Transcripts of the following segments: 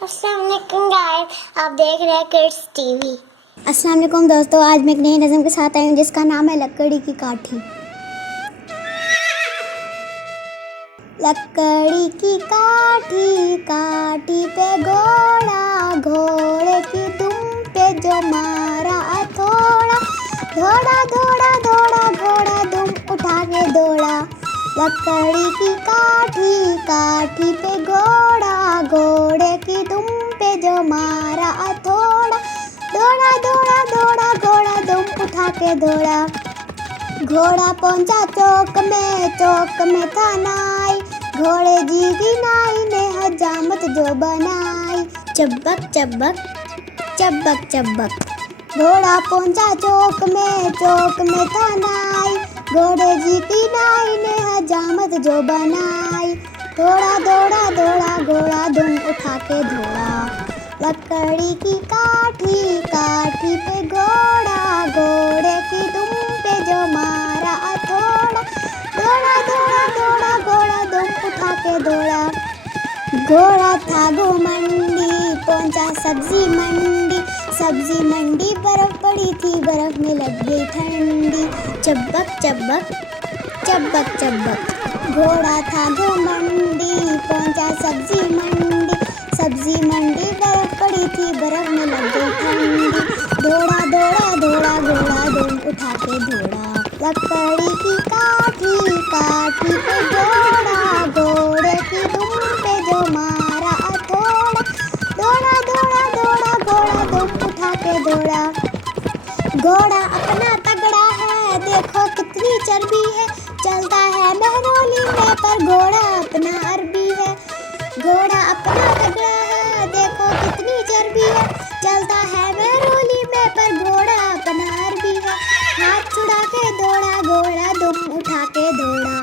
अस्सलाम वालेकुम गाइस, आप देख रहे हैं किड्स टीवी। अस्सलाम वालेकुम दोस्तों, आज मैं एक नई नज़म के साथ आई हूँ जिसका नाम है लकड़ी की काठी। लकड़ी की काठी, काठी पे घोड़ा, घोड़े की दुम पे जो मारा थोड़ा, घोड़ा दौड़ा दौड़ा घोड़ा दुम उठा के दौड़ा। लकड़ी की काठी, काठी पे घोड़ा, घोड़े की दुम पे जो मारा थोड़ा, दौड़ा दौड़ा दौड़ा घोड़ा दुम उठा के दौड़ा। घोड़ा पहुंचा चौक में था नाई, घोड़े जी की नाई ने हजामत जो बनाई। चब्बक चब्बक चब्बक चब्बक। घोड़ा पहुंचा चौक में था नाई, घोड़े जी की नाई ने हजामत जो बनाई। दौड़ा दौड़ा दौड़ा घोड़ा दुम उठा के दौड़ा। लकड़ी की काठी, काठी पे घोड़ा, घोड़े की दुम पे जो मारा थोड़ा, दौड़ा दौड़ा दौड़ा घोड़ा दुम उठा के दौड़ा। घोड़ा था घुमंडी, पहुंचा सब्जी मंडी, सब्जी मंडी बर्फ पड़ी थी, बर्फ में लग गई ठंडी। चब्बक चब्बक चब्बक चब्बक। घोड़ा था घुमंडी, पहुंचा सब्जी मंडी, सब्जी मंडी बर्फ पड़ी थी, बर्फ में लग गई ठंडी। दौड़ा दौड़ा दौड़ा घोड़ा दुम उठा के दौड़ा। लकड़ी की काठी, काठी पे घोड़ा, घोड़े की दुम पे जो मारा थोड़ा, दौड़ा दौड़ा दौड़ा घोड़ा दुम उठा के दौड़ा। घोड़ा अपना तगड़ा है, देखो कितनी चर्बी है, चलता है महरौली में पर घोड़ा अपना अरबी है। घोड़ा अपना तगड़ा है, देखो कितनी चर्बी है, चलता है महरौली में पर घोड़ा अपना अरबी है। हाथ छुड़ा के दौड़ा घोड़ा दुम उठा के दौड़ा।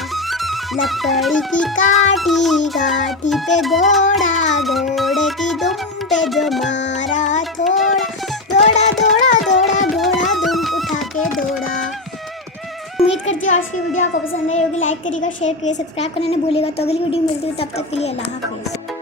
लकड़ी की काठी, काठी पे घोड़ा, घोड़े की दुम पे जो मारा थोड़ा, दौड़ा दौड़ा दौड़ा घोड़ा दुम उठा के दौड़ा। उम्मीद करती हूँ आज की वीडियो आपको पसंद आई होगी। लाइक करिएगा, शेयर करिए, सब्सक्राइब करना नहीं भूलिएगा। तो अगली वीडियो मिलती है, तब तक के लिए अल्लाह हाफिज़।